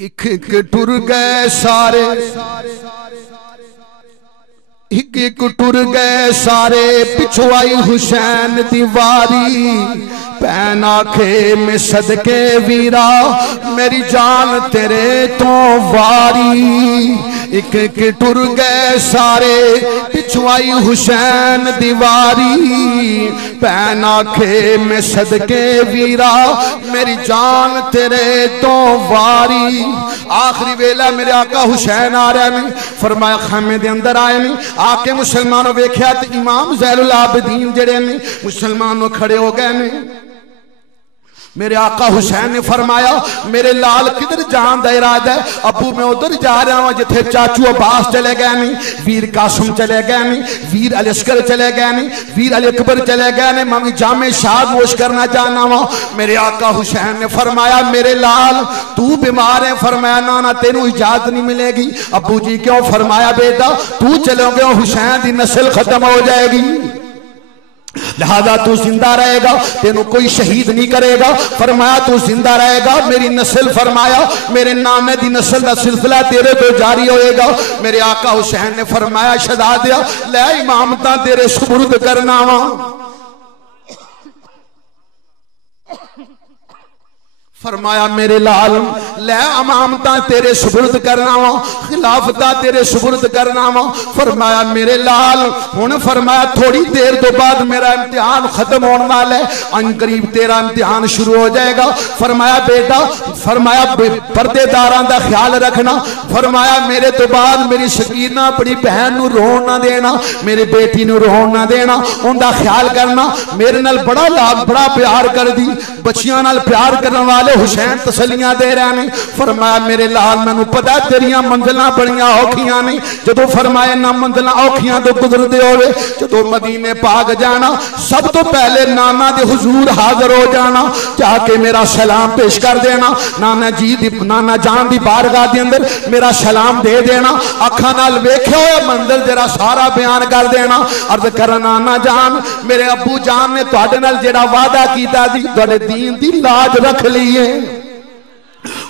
एक एक टुर गए सारे, एक एक टुर गए सारे, पिछू आई हुसैन दीवारी। पैन आखे में सदके वीरा, मेरी जान तेरे तो वारी। एक एक टुर गए सारे, पिछू आई हुसैन दीवारी। पैन आखे में सदके वीरा, मेरी जान तेरे तो वारी। आखिरी वेला मेरे आका हुसैन आ रहे हैं, फरमाया खामे दे अंदर आए ने। आके मुसलमानों वेख्या तो इमाम ज़ैनुल आबिदीन जेड़े ने मुसलमानों खड़े हो गए ने। मेरे आका हुसैन ने फरमाया मेरे लाल किधर जान दा इरादा है? अबू मैं उधर जा रहा हूं जिथे चाचू अब्बास चले गए ने, वीर कासिम चले गए ने, वीर अली असगर चले गए ने, वीर अली अकबर चले गए ने, मैं जामे शाद नोश करना चाहना वा। मेरे आका हुसैन ने फरमाया मेरे लाल तू बीमार है? फरमाया ना ना तेनू इजाजत नहीं मिलेगी। अबू जी क्यों? फरमाया बेटा तू चलोगे हुसैन की नस्ल खत्म हो जाएगी, लिहाजा तू जिंदा रहेगा, तेनू कोई शहीद नहीं करेगा। फरमाया तू जिंदा रहेगा, मेरी नस्ल, फरमाया मेरे नाने दी नस्ल का सिलसिला तेरे तो जारी होएगा। मेरे आका हुसैन ने फरमाया शहजादिया ले इमामता तेरे सुपुर्द करना वा। फरमाया मेरे लाल ले अमामता तेरे सुपुर्द करना वा, खिलाफता तेरे सुपुर्द करना वा। फरमाया मेरे लाल हुण, फरमाया थोड़ी देर तो बाद मेरा इम्तिहान खत्म होने वाला है, अन करीब तेरा इम्तिहान शुरू हो जाएगा। फरमाया बेटा, फरमाया पर्देदारां दा ख्याल रखना। फरमाया मेरे तो बाद मेरी शकीना अपनी बहन नू रोन ना देना, मेरी बेटी नू रोन ना देना, उनका ख्याल करना। मेरे नाल बड़ा लाभ बड़ा प्यार कर दी, बच्चियां नाल प्यार करने वाले हुसैन तसलियां दे रहे ने। फरमाया मेरे लाल मैनू पता तेरिया मंजिलां बड़ियां औखियां ने, जदों फरमाए ना मंजिलां औखियां तो गुजरदे होवे, जदों मदीने पाक जाना सब तो पहले नाना दे हुजूर हाजिर हो जाना, जाके मेरा सलाम पेश कर देना। नाना जी दी, नाना जान दी बारगाह दे अंदर मेरा सलाम दे देना, अखां नाल वेख्या होया मंदिर जरा सारा बयान कर देना। अर्ज कर नाना जान मेरे अबू जान ने तुहाडे नाल जेड़ा वादा कीता सी तुहाडे दीन दी लाज रख ली है।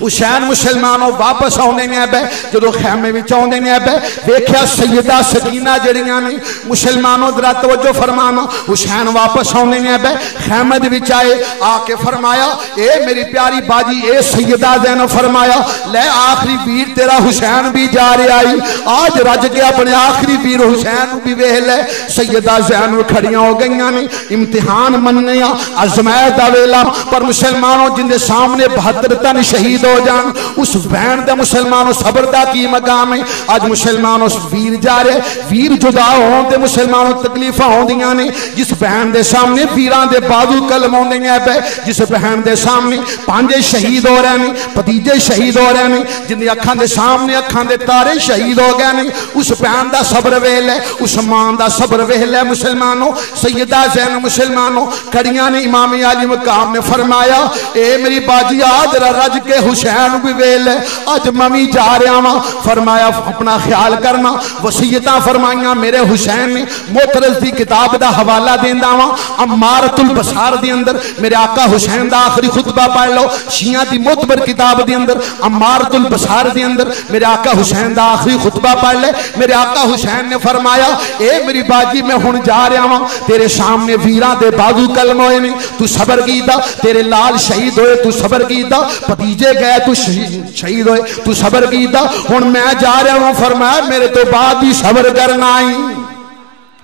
हुसैन मुसलमानों वापस आने ने अब जो खैमे में आते ने अब देखा सैयदा सकीना जड़ियां ने मुसलमानों जरा तवज्जो फरमाना। हुसैन वापस आने ने अब खैमे दे आए, आके फरमाया ए मेरी प्यारी बाजी ए सैयदा ज़ैनब, फरमाया ले आखिरी वीर तेरा हुसैन भी जा रहा आई, आज रज के अपने आखिरी वीर हुसैन भी वेख ले। सैयदा ज़ैनब खड़ियां हो गई ने, इम्तिहान मनने अजमैत का वेला, पर मुसलमानों जिंदे सामने 72 तन शहीद हो जान, उस बहन का मुसलमानों सबर का की मकाम है। आज मुसलमानों वीर जा रहे, वीर जुदा होने मुसलमानों तकलीफा होंदियां ने। जिस बहन के सामने वीरां दे बाजू कलम आउंदे ने, जिस बहन के सामने पांजे शहीद हो रहे हैं, भतीजे शहीद हो रहे हैं, जिन्हें अखां के सामने अखां के तारे शहीद हो गए हैं, उस बहन का सबर वेल है, उस मां का सबर वेल है। मुसलमानों सैयदा ज़ैनब मुसलमानों खड़ियां ने, इमाम आली मकाम ने फरमाया ए मेरी बाजी आज रज के हुसैन भी वेल है, अज मवी जा रहा वा। फरमाया अपना ख्याल करना, वसीयतां फरमाइयां मेरे हुसैन ने। मोतरज की किताब का हवाला देंदा वा, अम्मारतुल बसार दे अंदर मेरे आका हुसैन का आखिरी खुतबा पढ़ लो। शिया की मोतबर किताब के अंदर अम्मारतुल बसार दे अंदर मेरे आका हुसैन का आखिरी खुतबा पढ़ ले। मेरे आका हुसैन ने फरमाया ए मेरी बाजी मैं हुण जा रहा वा, तेरे सामने वीरां दे बाजू कलम होए ने, तू सबर कीता, तेरे लाल शहीद होए तू सबर कीता, भतीजे गए तू शहीद होए तू सबर कीता, हुण मैं जा रहा हूं। फरमाया मेरे तो बाद भी सबर करना आई।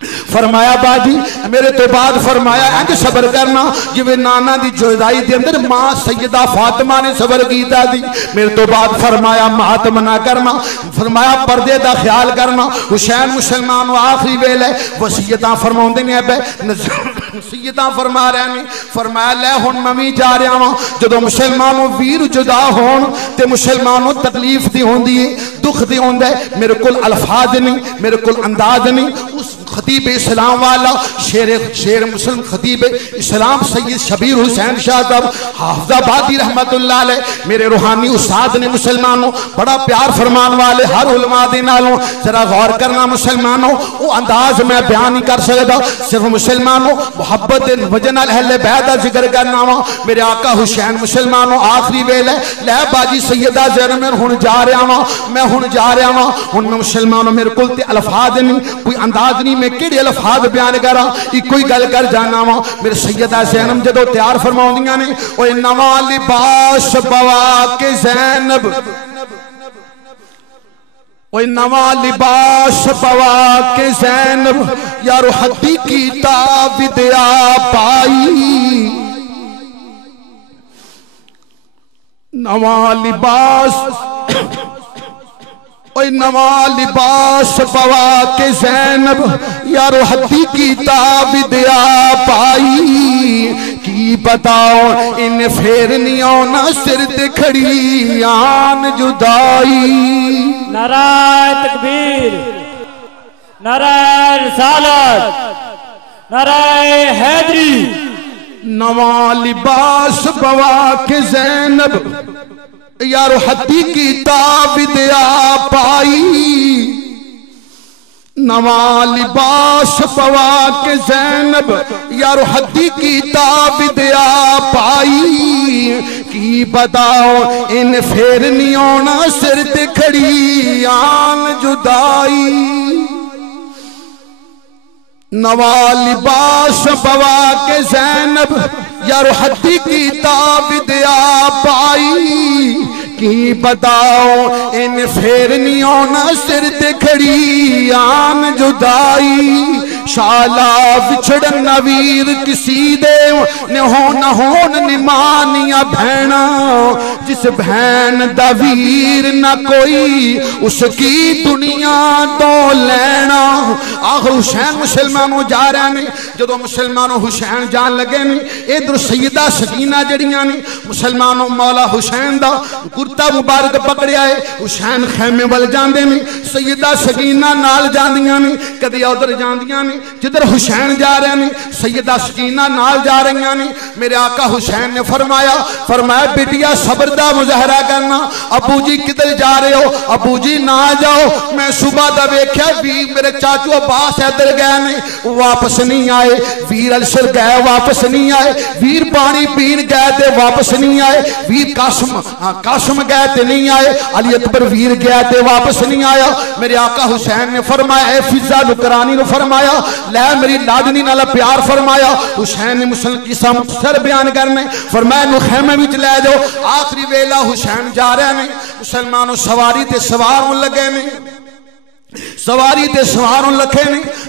फरमाया बाजी मेरे तो बाद फरमाया इंज सबर करना जिवें नाना दी जुदाई दे अंदर मां सैयदा फातिमा ने सबर कीता दी। मेरे तो बाद फरमाया मातम ना करना, फरमाया पर्दे दा ख्याल करना। हुसैन मुसलमान आखिरी वेले वसीयतां फरमाउंदे ने, वसीयतां फरमा रहे ने। फरमाया ले हुण मैं भी जा रहा वां, जदों मुसलमानों वीर जुदा होण ते मुसलमानों तकलीफ दी होंदी है, दुख दी होंदा है, मेरे कोल अल्फाज नहीं, मेरे कोल अंदाज नहीं, उस खतीब इस्लाम वाला शेर मुस्लिम खतीब इस्लाम सैयद शबीर हुसैन शाह साहब हाफिजाबादी रहमतुल्लाह अलैह मेरे रूहानी उस्ताद ने मुसलमानों बड़ा प्यार फरमान वाले हर उलमा दे नालों जरा गौर करना मुसलमानों वो अंदाज मैं बयान नहीं कर सकता सिर्फ मुसलमानों मुहब्बत वजन अहले बैत दा जिक्र करना वा मेरे आका हुसैन मुसलमानों आखिरी वेले लै बाजी सैयदा ज़ैनब मैं हुण जा रहा वा मैं हुण जा रहा वा हुण मैं मुसलमानों मेरे कोल ते अल्फाज नहीं कोई अंदाज नहीं मैं किहड़े अल्फाज बयान करा इको ही गल कर जाना वा मेरे सैयदा ज़ैनब जदों तैयार फरमाउंदियां ने ओए नवा लिबास पवा के ज़ैनब ओए नवा लिबास पवा के ज़ैनब यारो हदी की ताबिदया पाई नवा लिबास ओए नवा लिबास पवा के ज़ैनब यारो हदी की ताबिदया पाई की बताओ इन फेर नहीं आना सिर ते खड़ी आन जुदाई नाराए तकबीर नाराए रिसालत नाराए हैदरी नवा लिबास पवा के ज़ैनब यारो हदी की ताबिदया पाई नवा लिबास पवा के ज़ैनब यारो हदी की ताबिदया पाई की बताओ इन फेर नहीं आना सिर ते खड़ी आन जुदाई नवा लिबास पवा के ज़ैनब यारो हदी की ताबिदया पाई की बताओ इन फेर नहीं आना सिर ते खड़ी आन जुदाई शाला विछड़न नवीर किसी दे ने होन निमानिया भैना जिस बहन दा वीर न कोई उसकी दुनिया तो लेना आखिर हुसैन मुसलमानों जा रहे ने जो मुसलमानों हुसैन जान लगे ने इधर सैयदा सकीना जड़ियां ने मुसलमानों मौला हुसैन दा कुर्ता मुबारक पकड़िया है हुसैन खैमे वाल जांदे ने सैयदा सकीना नाल जांदियां ने कदे उधर जांदियां ने जिधर हुसैन जा रहे हैं सैयदा सकीना नाल जा रही ने मेरे आका हुसैन ने फरमाया बेटिया सब्र दा मुजाहरा करना अबू जी किधर जा रहे हो अबू जी ना जाओ मैं सुबह दा वेख्या वीर मेरे चाचू अब्बास इधर गए ने वापस नहीं आए वीर अलसर गए वापस नहीं आए वीर पानी पीन गए थे वापस नहीं आए वीर कासम गए थे नहीं आए अली अकबर वीर गया थे वापस नहीं आया मेरे आका हुसैन ने फरमाया फिजा नुकरानी ने फरमाया लै मेरी लाडनी नाल प्यार फरमाया हुसैन ने मुसलमान किस्सा मुख्तसर बयान करने फरमाया खैमे विच लै जाओ आखिरी वेला हुसैन जा रहे ने मुसलमानों सवारी ते सवार होने लगे ने सवारी ते सवार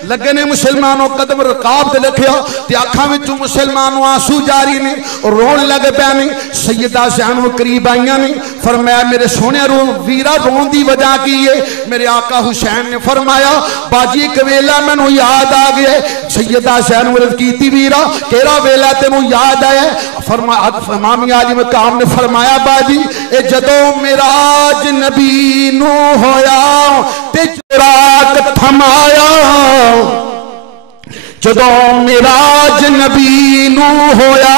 लगे ने मुसलमानों कदम रकाब ते रखिया ते अखां विचों मुसलमानों आंसू जारी ने और रोन लग पे ने सैयदा ज़ैनब करीब आईयां ने फरमाया मेरे सोने वीरा रोन दी वजह की है मेरे आका हुसैन ने फरमाया बाजी एक वेला मैनू याद आ गया सैयदा ज़ैनब अर्ज़ कीती वीरा केड़ा वेला तेनू याद आया फरमाया इमाम आली मकाम ने फरमाया बाजी ए जदों मेराज नबी नू होया ते रात थमाया जदों मेराज नबी नू होया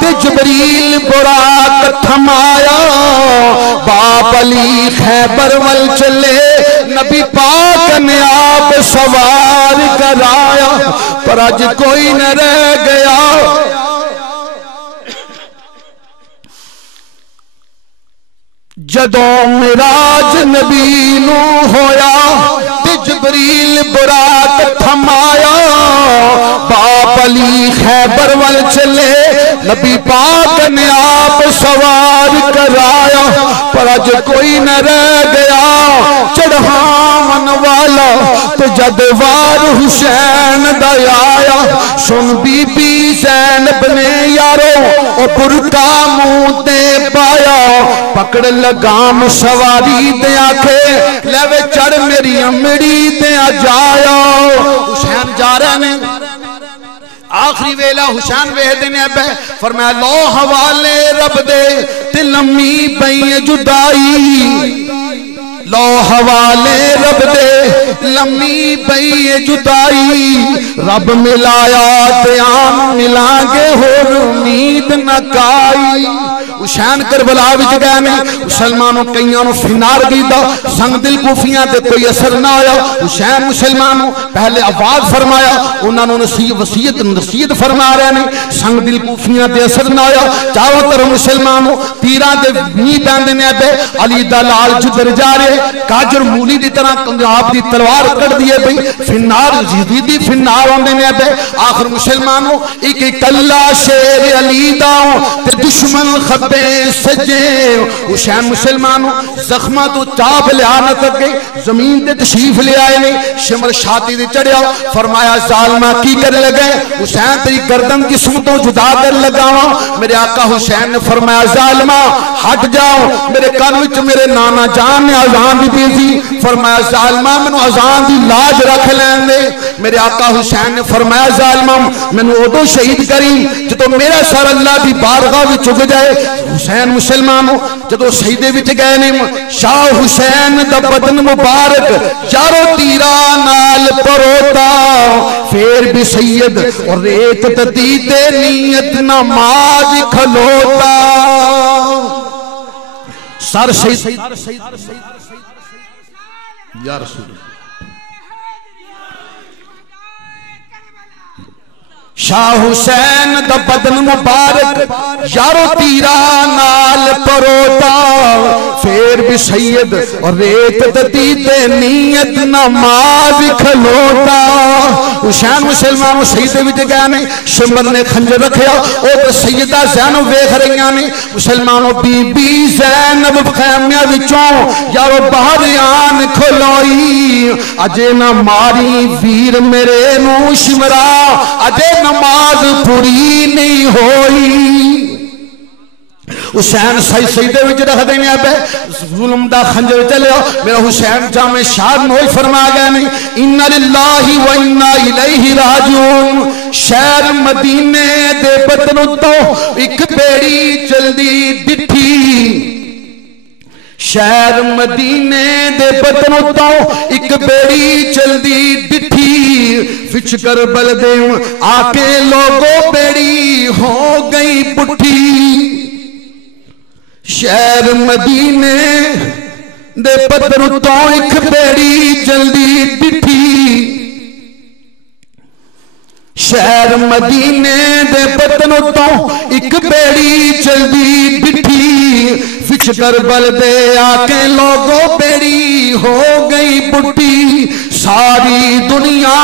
ते जबरील बुराक थमाया बाप अली खैबर वल चले नबी पाक ने आप सवार कराया पर अज कोई न रह गया जदों मेराज नबी नू होया ते जबरील बुराक थमाया बाप अली खैबर वल चले नबी पाक ने आप सवार कराया पर अज कोई न रह गया चढ़ावन वाला तो जद वार हुसैन दा आया सुन बीबी ज़ैनब ने यारो ओ बुरका मुंह ते पाया पकड़ लगाम सवारी दे आखे लेवे चढ़ मेरी अमड़ी ते जाया हुसैन जा रहे ने आखिरी वेला हुसैन वेखदे ने अब्बे फरमाया लो हवाले रब दे ते लम्मी पई जुदाई लो हवाले रब दे लम्मी पई जुदाई रब मिलाया ते आम मिलांगे होर उम्मीद न काई। हुसैन करबला विच गए ने मुसलमानों कईयां फिनार कीता संग दिल कूफियां ते कोई असर ना होया। हुसैन मुसलमानों पहले आवाज फरमाया उन्होंने नसीहत फरमा रहे ने संग दिल कूफियां ते असर ना होया। चारों तरफ मुसलमानों तीरां ते नी पैंदे ने पे अली दा लाल जुदर जा रहे काजर मूली की तरह पंजाब की तलवार कट दिए पई फिनार यजीदी फिनार आंदे ने पे आखिर मुसलमानों एक कल्ला शेर अली दा ते दुश्मन खब्बे सजे। हुसैन मुसलमानों जख्मा तो चाप लिया न सके जमीन ते तशरीफ ले आए ने शिमर छाती ते चढ़िया फरमाया जालमा की कर लगे हुसैन तेरी गर्दन जिस्म तो जुदा कर लगावा। मेरे आका हुसैन ने फरमाया जालमा हट जाओ मेरे कान विच मेरे नाना जान ने अजान दी थी फरमाया जालमा मैनू अजान दी लाज रख लैन दे। मेरे आका हुसैन ने फरमाया जालमा मैनू उदो शहीद करी जो मेरा सर अल्लाह की बारगाह विच उग जाए। हुसैन मुसलमानों जदों शहीदे विच गए ने शाह हुसैन दा बदन मुबारक चारों तीरा नाल परोता फिर भी सैयद और रेत तदी ते नीयत नमाज खलोता। सर शहीद या रसूल शाह हुसैन दा बदन मुबारक यारो तीरा नाल परोता फिर भी सैयद और रेत दी ते नीयत नमाज खलोता। हुसैन मुसलमानों शहीद विच गए ने शिमर ने खंजर रखिया और सैयदा ज़ैनब वेख रही ने मुसलमानों बीबी ज़ैनब खैमिया विचों यारो बाहर आन खलोई अजे न मारी वीर मेरे नू शिमरा अजे नमाज पूरी नहीं होई। हुसैन सही सईदे विच रख देने पे जुल्म दा खंजर चलिया मेरा हुसैन जामे शाद नोई फरमा गए नहीं इन्ना लिल्लाहि व इन्ना इलैहि राजिऊन। शहर मदीने दे बदन तो एक बेड़ी चलदी डिठी शहर मदीने दे बदन तो एक बेड़ी चलदी डिठी विच करबल दे आके लोगों बेड़ी हो गई पुठी। शहर मदीने दे बदन तो एक बेड़ी चलदी डिठी शहर मदीने दे बदन तो एक बेड़ी चलदी डिठी विच करबल दे आके लोगों बेड़ी हो गई बुढ़ी। सारी दुनिया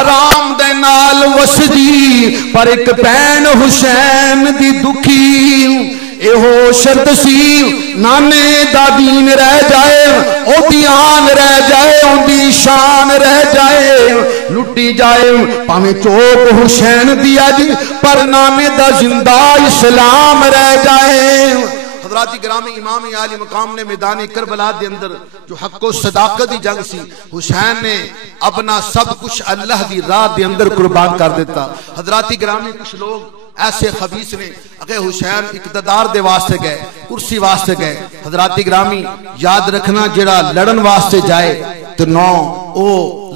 आराम दे नाल वसदी पर एक भैन हुसैन दी दुखी एहो शर्त सी नाने दा दीन रह जाए ओदी आन रह जाए ओदी शान रह जाए लुटी जाए भावें चौक हुसैन दिया जी पर नाने दा जिंदा इस्लाम रह जाए। हज़रात गिरामी इमाम आली मकाम ने मैदान करबला के अंदर जो हक व सदाकत की जंग सी हुसैन ने अपना सब कुछ अल्लाह की राह के अंदर कुर्बान कर दिता। हज़रात गिरामी कुछ लोग ऐसे खबीस ने अगर हुसैन इक़्तिदार दे वास्ते गए कुर्सी वास्ते गए। हज़रात गिरामी याद रखना जेड़ा लड़न वास्ते जाए तो नौ ओ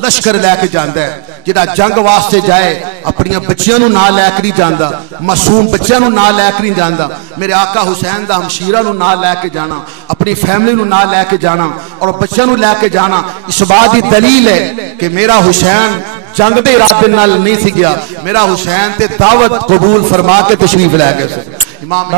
लश्कर लैके जाता है जेड़ा जंग वास्ते जाए अपन बच्चों ना लैके नहीं जाता मासूम बच्चों ना लैके नहीं जाता। मेरे आका हुसैन दा हमशीरा ना लैके जाना अपनी फैमिली ना लैके जाना और बच्चों लैके जाना इस बात की दलील है कि मेरा हुसैन जंग के इरादे नाल नहीं सी गया मेरा हुसैन ते दावत कबूल फरमा के तशरीफ लै गए। इमाम